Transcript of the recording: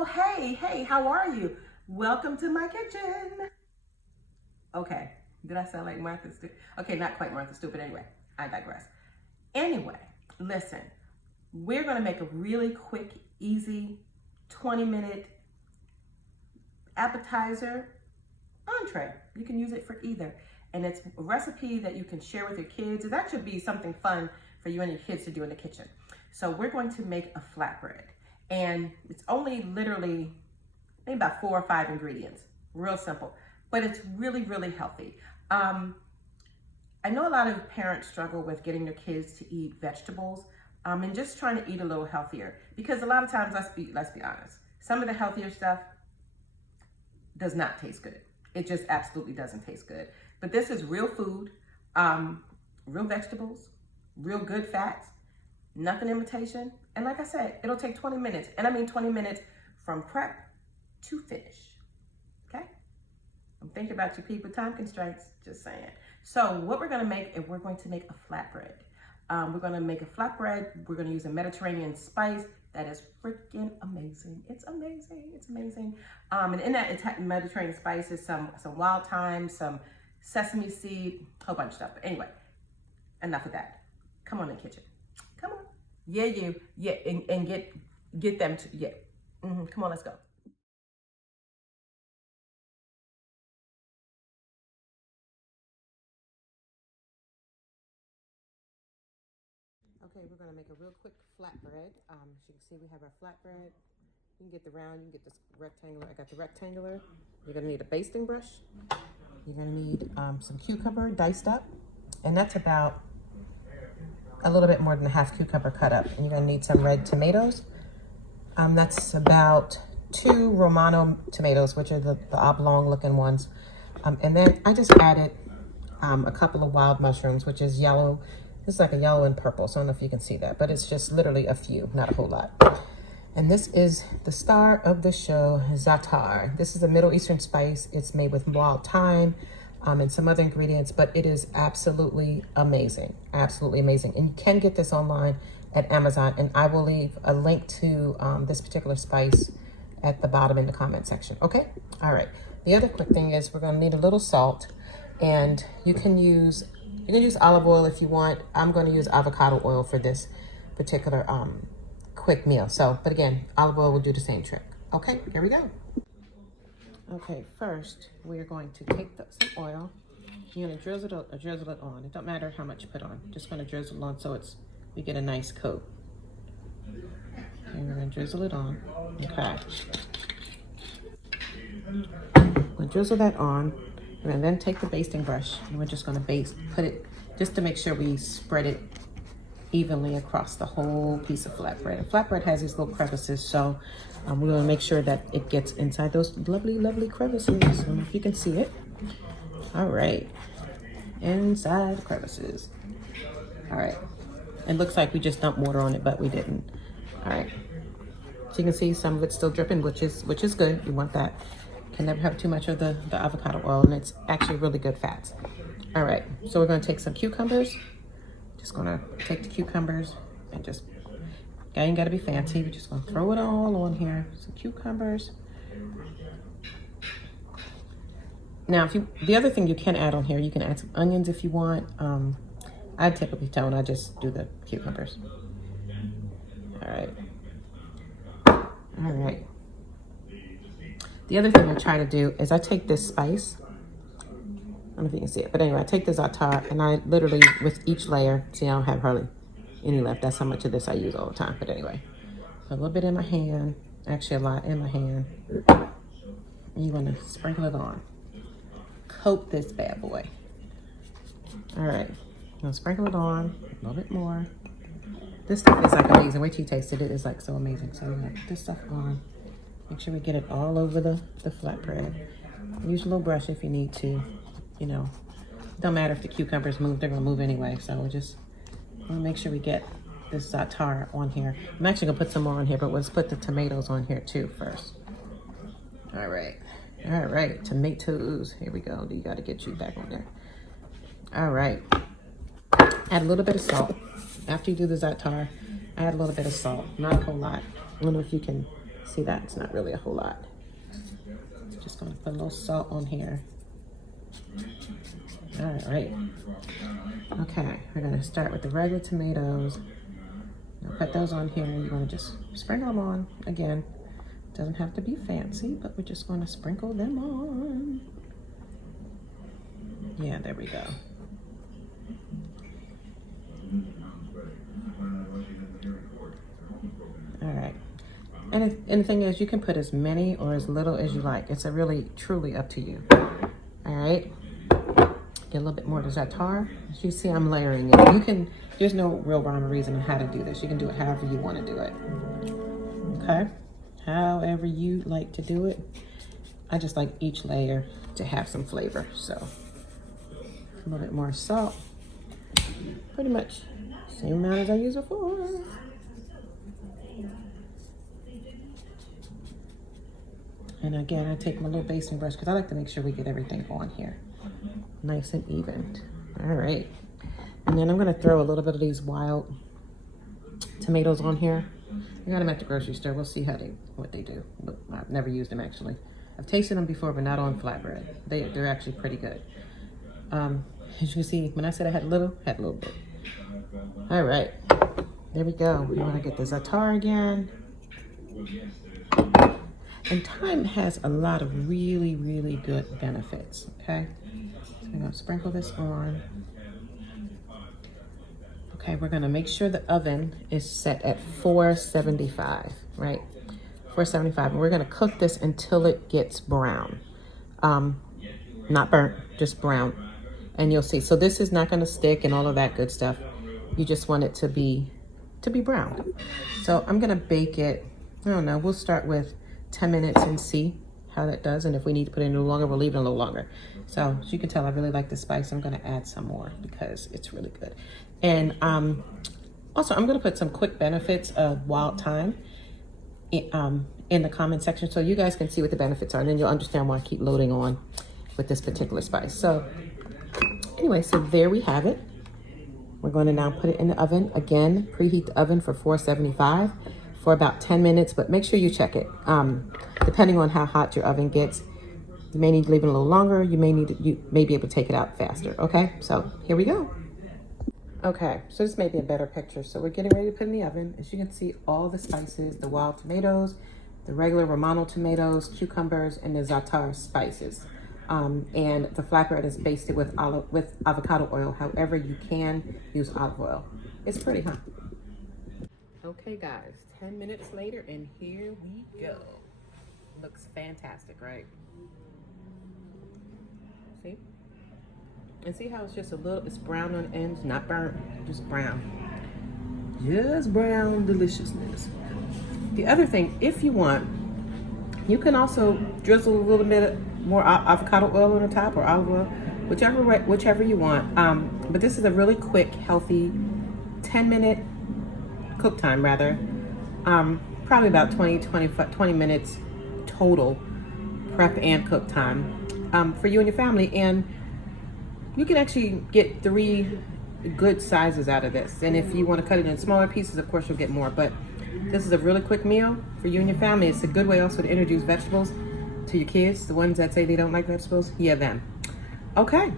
Oh, hey, how are you? Welcome to my kitchen. Okay, did I sound like Martha Stewart? Okay, not quite Martha Stewart, but anyway, I digress. Anyway, listen, we're gonna make a really quick, easy, 20-minute appetizer entree. You can use it for either. And it's a recipe that you can share with your kids. That should be something fun for you and your kids to do in the kitchen. So we're going to make a flatbread. And it's only literally maybe about 4 or 5 ingredients. Real simple, but it's really, really healthy. I know a lot of parents struggle with getting their kids to eat vegetables and just trying to eat a little healthier. Because a lot of times, let's be honest, some of the healthier stuff does not taste good. It just absolutely doesn't taste good. But this is real food, real vegetables, real good fats, nothing imitation. And like I said, it'll take 20 minutes. And I mean 20 minutes from prep to finish, okay? I'm thinking about you people, time constraints, just saying. So what we're gonna make is we're going to make a flatbread. We're gonna make a flatbread. We're gonna use a Mediterranean spice that is freaking amazing. It's amazing, it's amazing. And in that Mediterranean spice is some wild thyme, some sesame seed, whole bunch of stuff. But anyway, enough of that. Come on in the kitchen, come on. Yeah, you, yeah, and get them to, yeah. Come on, let's go. Okay, we're gonna make a real quick flatbread. As you can see, we have our flatbread. You can get the round, you can get this rectangular. I got the rectangular. You're gonna need a basting brush. You're gonna need some cucumber diced up. And that's about a little bit more than a half cucumber cut up. And you're gonna need some red tomatoes. That's about 2 Romano tomatoes, which are the oblong looking ones. And then I just added a couple of wild mushrooms, which is yellow. It's like a yellow and purple, so I don't know if you can see that, but it's just literally a few, not a whole lot. And this is the star of the show, za'atar. This is a Middle Eastern spice. It's made with wild thyme and some other ingredients, but it is absolutely amazing, absolutely amazing. And you can get this online at Amazon, and I will leave a link to this particular spice at the bottom in the comment section, okay? All right, the other quick thing is we're gonna need a little salt, and you can use olive oil if you want. I'm going to use avocado oil for this particular quick meal. So, but again, olive oil will do the same trick. Okay, here we go. Okay, first we're going to take some oil. You're going to drizzle it on. It don't matter how much you put on. Just going to drizzle it on so we get a nice coat. And we're going to drizzle it on. Okay. We'll drizzle that on. And then take the basting brush and we're just gonna put it, just to make sure we spread it evenly across the whole piece of flatbread. And flatbread has these little crevices, so we wanna make sure that it gets inside those lovely, lovely crevices. I don't know if you can see it. All right, inside the crevices. All right, it looks like we just dumped water on it, but we didn't. All right, so you can see some of it's still dripping, which is good. You want that. Can never have too much of the avocado oil, and it's actually really good fats. All right, so we're gonna take some cucumbers. Just gonna take the cucumbers and just, ain't gotta be fancy. We're just gonna throw it all on here. Some cucumbers. Now, the other thing you can add on here, you can add some onions if you want. I typically don't, I just do the cucumbers. All right. All right. The other thing I try to do is I take this spice. I don't know if you can see it, but anyway, I take the za'atar and I literally, with each layer, see, I don't have hardly any left. That's how much of this I use all the time. But anyway, a little bit in my hand, actually a lot in my hand. And you want to sprinkle it on. Coat this bad boy. All right, I'm gonna sprinkle it on a little bit more. This stuff is like amazing. Wait till you taste it. It is like so amazing. So I'm gonna put this stuff on. Make sure we get it all over the flatbread. Use a little brush if you need to. You know, don't matter if the cucumbers move, they're gonna move anyway. So we're just gonna make sure we get this za'atar on here. I'm actually gonna put some more on here, but let's put the tomatoes on here too first. All right, tomatoes. Here we go. You gotta get you back on there. All right, add a little bit of salt. After you do the za'atar, add a little bit of salt, not a whole lot. I don't know if you can See that? It's not really a whole lot. Just gonna put a little salt on here. All right. Okay, we're gonna start with the regular tomatoes. Now put those on here, and you're gonna just sprinkle them on. Again, doesn't have to be fancy, but we're just gonna sprinkle them on. Yeah, there we go. All right. And the thing is, you can put as many or as little as you like. It's really, truly up to you. All right. Get a little bit more of the za'atar. As you see, I'm layering it. You can, there's no real rhyme or reason on how to do this. You can do it however you want to do it. Okay. However you like to do it. I just like each layer to have some flavor. So a little bit more salt. Pretty much same amount as I used before. And again, I take my little basting brush because I like to make sure we get everything on here nice and even. All right. And then I'm going to throw a little bit of these wild tomatoes on here. I got them at the grocery store. We'll see what they do. But I've never used them actually. I've tasted them before, but not on flatbread. They're actually pretty good. As you can see, when I said I had a little bit. All right. There we go. We want to get the za'atar again. And thyme has a lot of really, really good benefits, okay? So I'm gonna sprinkle this on. Okay, we're gonna make sure the oven is set at 475, right? 475, and we're gonna cook this until it gets brown. Not burnt, just brown. And you'll see, so this is not gonna stick and all of that good stuff. You just want it to be brown. So I'm gonna bake it, I don't know, we'll start with 10 minutes and see how that does. And if we need to put it in a little longer, we'll leave it a little longer. So as you can tell, I really like the spice. I'm gonna add some more because it's really good. And also I'm gonna put some quick benefits of wild thyme in the comment section so you guys can see what the benefits are, and then you'll understand why I keep loading on with this particular spice. So anyway, so there we have it. We're gonna now put it in the oven. Again, preheat the oven for 475 for about 10 minutes, but make sure you check it. Depending on how hot your oven gets, you may need to leave it a little longer. You may be able to take it out faster, okay? So here we go. Okay, so this may be a better picture. So we're getting ready to put in the oven. As you can see, all the spices, the wild tomatoes, the regular Romano tomatoes, cucumbers, and the za'atar spices. And the flatbread is basted with avocado oil. However, you can use olive oil. It's pretty, huh? Okay guys, 10 minutes later and here we go. Looks fantastic, right? See? And see how it's just it's brown on the ends, not burnt, just brown. Just brown deliciousness. The other thing, if you want, you can also drizzle a little bit more avocado oil on the top or olive oil, whichever you want. But this is a really quick, healthy 10-minute cook time rather. Probably about 20 minutes total prep and cook time for you and your family. And you can actually get 3 good sizes out of this. And if you want to cut it in smaller pieces, of course you'll get more. But this is a really quick meal for you and your family. It's a good way also to introduce vegetables to your kids, the ones that say they don't like vegetables. Yeah, them. Okay.